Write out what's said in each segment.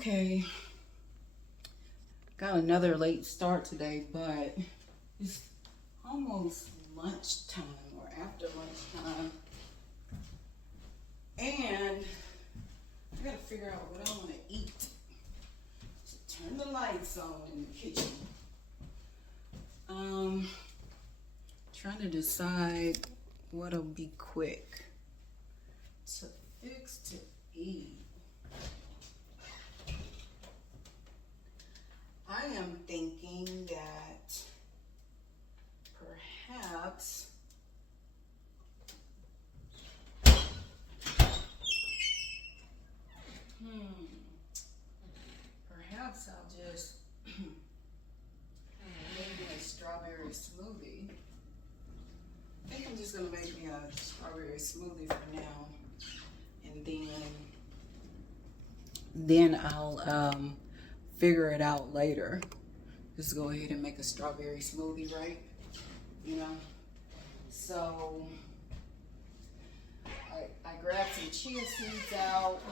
Okay, got another late start today, but it's almost lunchtime or after lunchtime, and I gotta figure out what I want to eat. So turn the lights on in the kitchen. Trying to decide what'll be quick to fix to eat. I am thinking that perhaps perhaps I'll just make me a strawberry smoothie. I think I'm just gonna make me a strawberry smoothie for now, and then I'll figure it out later. Just go ahead and make a strawberry smoothie, right? You know. So I grabbed some chia seeds out.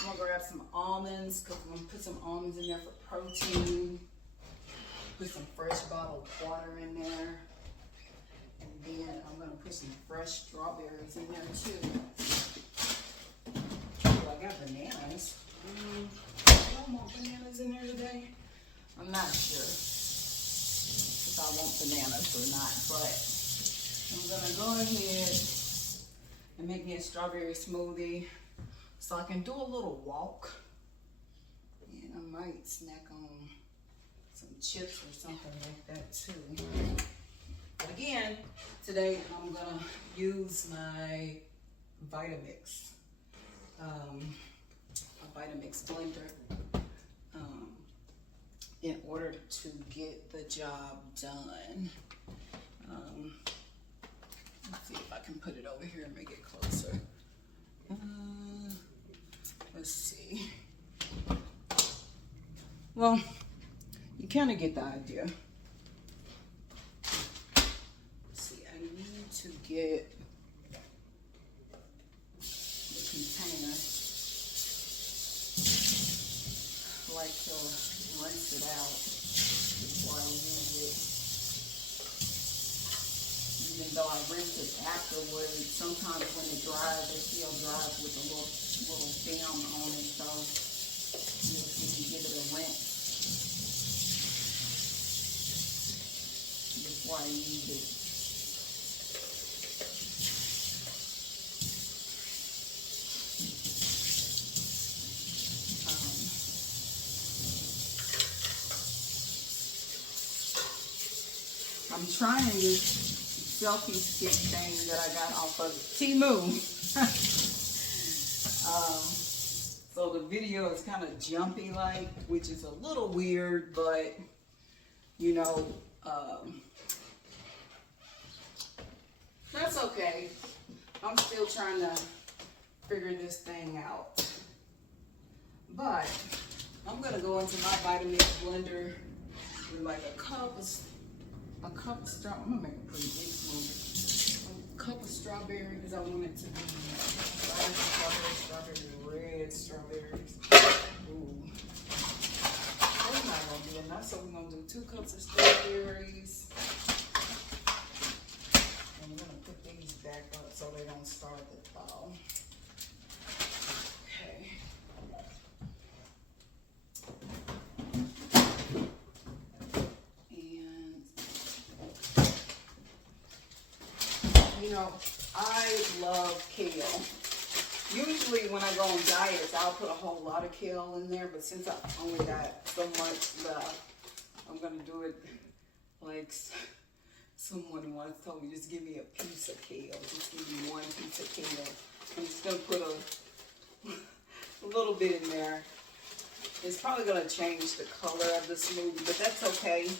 I'm gonna grab some almonds because I'm gonna put some almonds in there for protein. Put some fresh bottled water in there. And then I'm gonna put some fresh strawberries in there too. Oh, I got bananas. Do I want bananas in there today? I'm not sure if I want bananas or not, but I'm gonna go ahead and make me a strawberry smoothie so I can do a little walk. And I might snack on some chips or something like that too. But again, today I'm gonna use my Vitamix, a Vitamix blender, in order to get the job done. Let's see if I can put it over here and make it closer. Let's see. Well, you kind of get the idea. To get the container, I like to rinse it out before I use it. Even though I rinse it afterwards, sometimes when it dries, it still dries with a little film on it, so you'll see me give it a rinse before I use it. I'm trying this selfie stick thing that I got off of Temu. So the video is kind of jumpy like, which is a little weird, but you know, that's okay. I'm still trying to figure this thing out. But I'm gonna go into my Vitamix blender with like a cup of strawberries. I'm gonna make a pretty big smoothie. A cup of strawberries. I want it to be strawberry, red strawberries. Ooh. That's not gonna be enough, so we're gonna do 2 cups of strawberries. And we're gonna put these back up so they don't start to fall. Okay. You know, I love kale. Usually when I go on diets, I'll put a whole lot of kale in there, but since I've only got so much left, I'm going to do it like someone once told me, just give me a piece of kale. Just give me 1 piece of kale. I'm just going to put a little bit in there. It's probably going to change the color of the smoothie, but that's okay.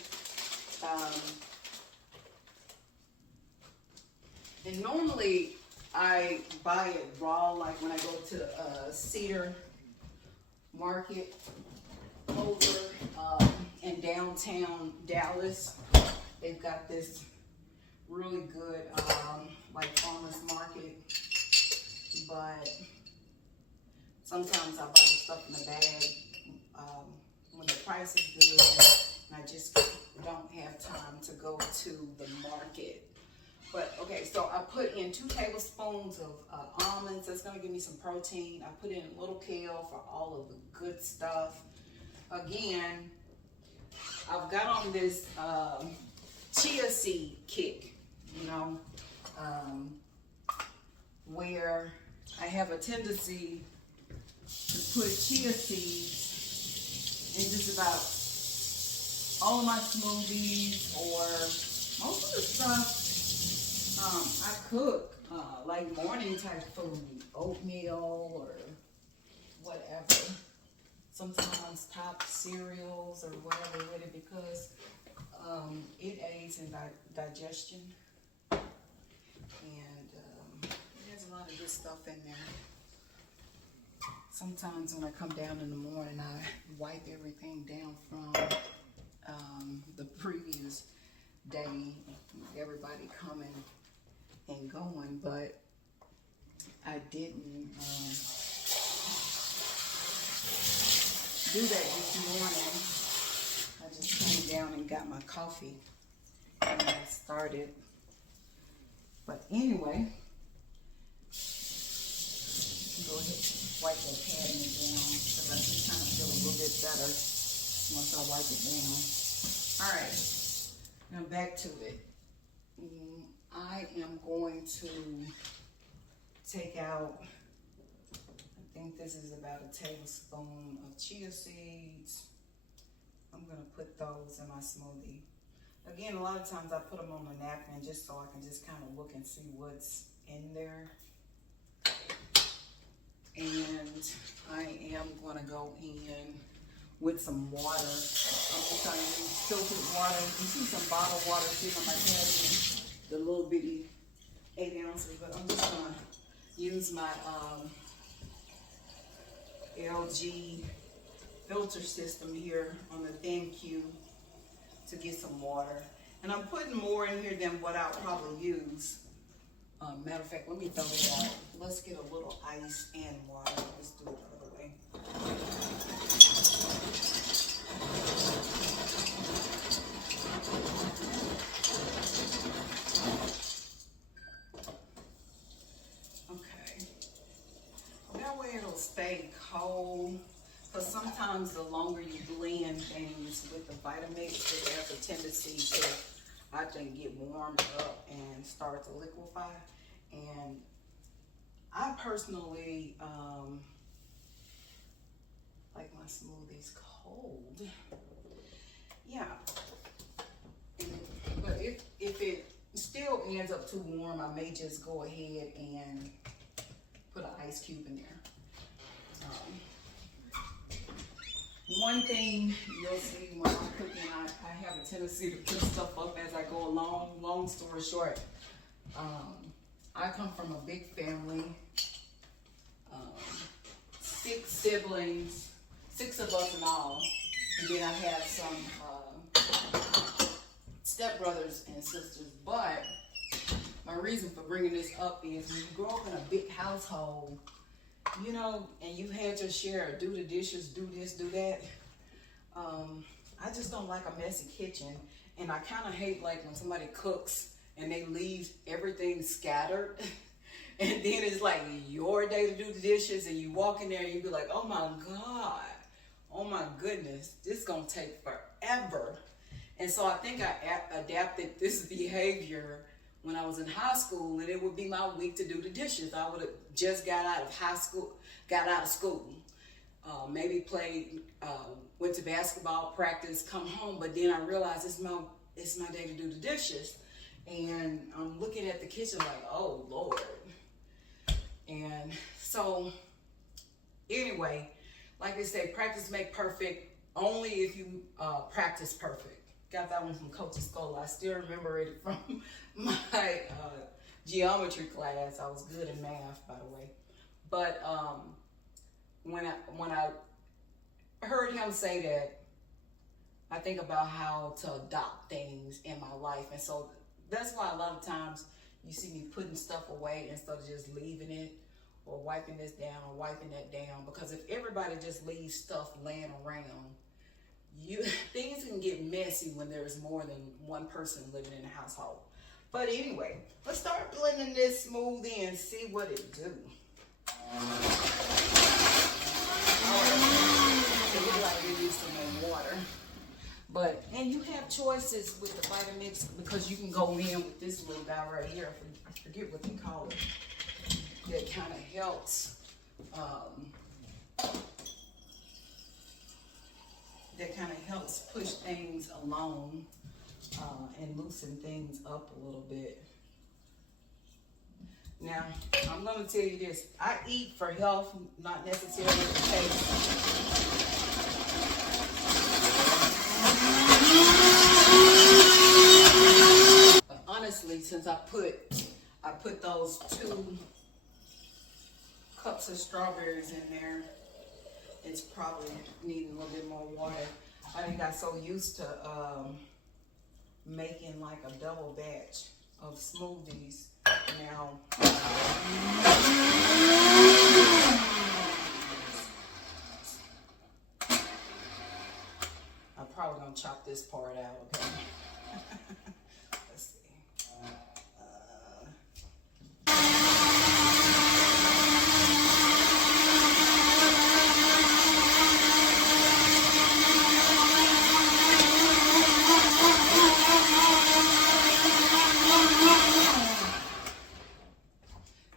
And normally I buy it raw, like when I go to Cedar Market over in downtown Dallas. They've got this really good like farmers market, but Sometimes I buy the stuff in the bag when the price is good, and I just don't have time to go to the market. But okay, so I put in 2 tablespoons of almonds. That's gonna give me some protein. I put in a little kale for all of the good stuff. Again, I've got on this chia seed kick, you know, where I have a tendency to put chia seeds in just about all of my smoothies, or most of the stuff I cook, like morning type food, oatmeal or whatever. Sometimes top cereals or whatever with it, because it aids in digestion, and there's a lot of good stuff in there. Sometimes when I come down in the morning, I wipe everything down from the previous day, everybody coming and going, but I didn't do that this morning. I just came down and got my coffee and I started. But anyway, go ahead, wipe that padding down, because I just kind of feel a little bit better once I wipe it down. All right, now back to it. I am going to take out, I think this is about a tablespoon of chia seeds. I'm gonna put those in my smoothie. Again, a lot of times I put them on a napkin just so I can just kind of look and see what's in there. And I am gonna go in with some water. I'm just trying to use filtered water. You see some bottled water sitting on my cabinet, the little bitty 8 ounces, but I'm just gonna use my LG filter system here on the ThinQ to get some water. And I'm putting more in here than what I'll probably use. Matter of fact, let me throw it out. Let's get a little ice and water. Let's do it the other way. Okay. That way it'll stay cold. Because sometimes the longer you blend things with the Vitamix, it has a tendency to, I think, get warmed up and start to liquefy. And I personally like my smoothies cold. Yeah. But if it still ends up too warm, I may just go ahead and put an ice cube in there. One thing you'll see when I'm cooking, I have a tendency to put stuff up as I go along. Long story short, I come from a big family, 6 siblings, 6 of us in all, and then I have some stepbrothers and sisters. But my reason for bringing this up is when you grow up in a big household, you know, and you've had your share of do the dishes, do this, do that. I just don't like a messy kitchen, and I kind of hate like when somebody cooks and they leave everything scattered, and then it's like your day to do the dishes, and you walk in there and you be like, oh my God, oh my goodness, this is gonna take forever. And so I think I adapted this behavior when I was in high school, and it would be my week to do the dishes. I would have just got out of school, maybe played, went to basketball practice, come home, but then I realized it's my day to do the dishes. And I'm looking at the kitchen like, oh Lord. And so anyway, like they say, practice make perfect, only if you practice perfect. Got that one from Coach's School. I still remember it from my geometry class. I was good in math, by the way. But when I heard him say that, I think about how to adopt things in my life. And so that's why a lot of times you see me putting stuff away instead of just leaving it, or wiping this down or wiping that down, because if everybody just leaves stuff laying around, things can get messy when there's more than one person living in the household. But anyway, let's start blending this smoothie and see what it do. It looks like we need some more water. And you have choices with the Vitamix, because you can go in with this little guy right here. I forget what they call it. That kind of helps. That kind of helps push things along and loosen things up a little bit. Now, I'm going to tell you this. I eat for health, not necessarily for taste. Honestly, since I put those 2 cups of strawberries in there, it's probably needing a little bit more water. I done got so used to making like a double batch of smoothies now. I'm probably gonna chop this part out, okay? Let's see.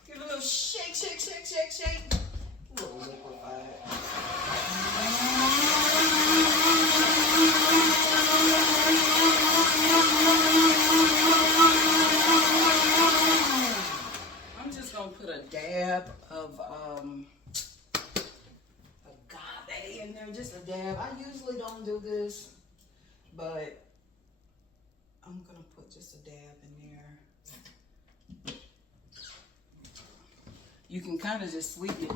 Give it a little shake, shake, shake, shake, shake. A little liquefied. I'm just gonna put a dab of agave in there, just a dab. I usually don't do this, but I'm gonna put just a dab in there. You can kind of just sweeten it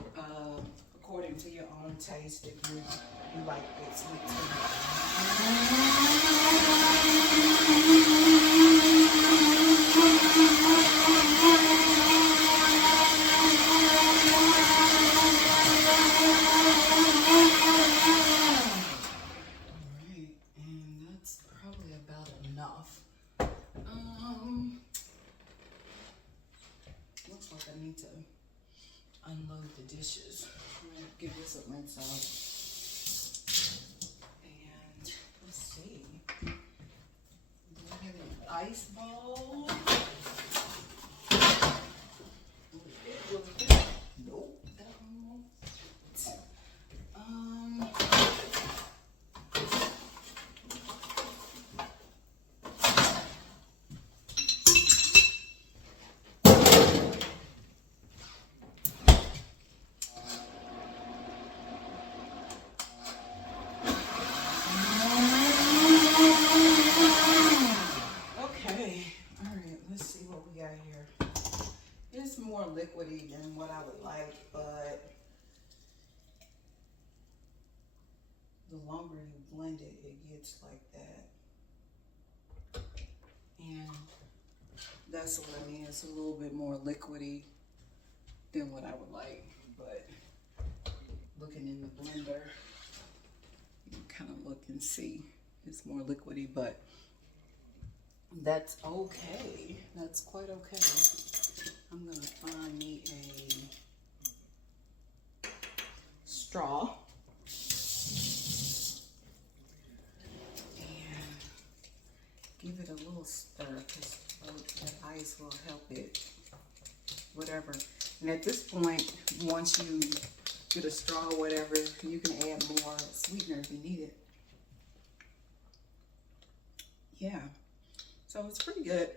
according to your own taste if you like it sweet Alright, and that's probably about enough. Looks like I need to unload the dishes. I'm gonna give this a rinse out. And let's see. Do I have an ice bowl? Nope, that one won't. More liquidy than what I would like, but the longer you blend it, it gets like that. And that's what I mean. It's a little bit more liquidy than what I would like, but looking in the blender, you can kind of look and see it's more liquidy, but that's okay. That's quite okay. I'm gonna find me a straw and give it a little stir, because that ice will help it, whatever. And at this point, once you get a straw or whatever, you can add more sweetener if you need it. Yeah, so it's pretty good.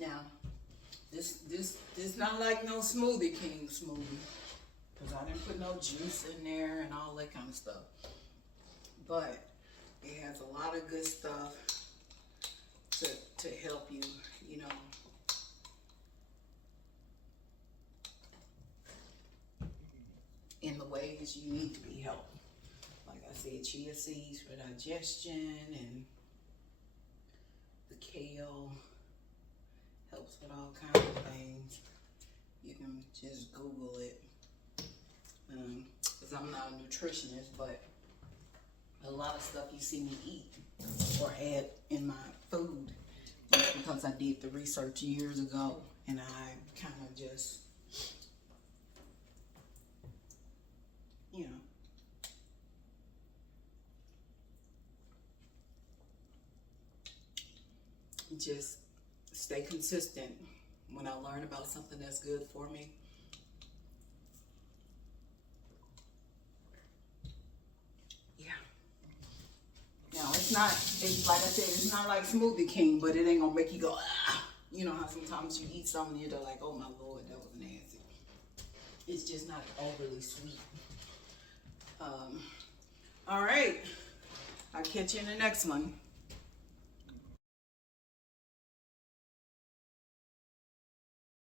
Now, this not like no Smoothie King smoothie, because I didn't put no juice in there and all that kind of stuff. But it has a lot of good stuff to help you, you know. In the ways you need to be helped. Like I said, chia seeds for digestion, and the kale helps with all kinds of things. You can just Google it. Because I'm not a nutritionist, but a lot of stuff you see me eat or add in my food is because I did the research years ago, and I kind of just, you know, just stay consistent. When I learn about something that's good for me, yeah. Now it's like I said, it's not like Smoothie King, but it ain't gonna make you go, ah. You know how sometimes you eat something and you're like, oh my Lord, that was nasty. It's just not overly sweet. All right, I'll catch you in the next one.